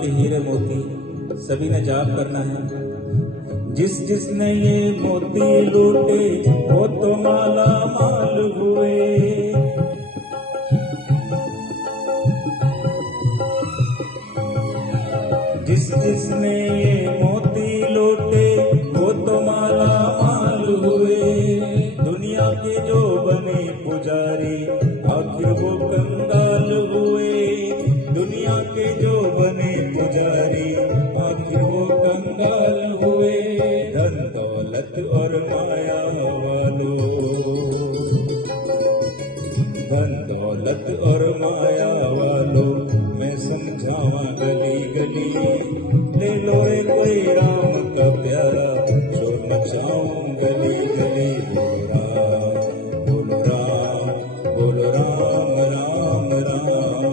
के हीरे मोती सभी ने जाप करना है। जिसने ये मोती लूटे वो तो माला माल हुए। जिसने ये मोती लूटे वो तो माला माल हुए। दुनिया के जो बने पुजारी आखिर वो कंगाल हुए। दुनिया के जो बने पुजारी आखिर वो कंगाल हुए। धन दौलत और माया वालों, धन दौलत और माया वालों, मैं समझावा गली गली।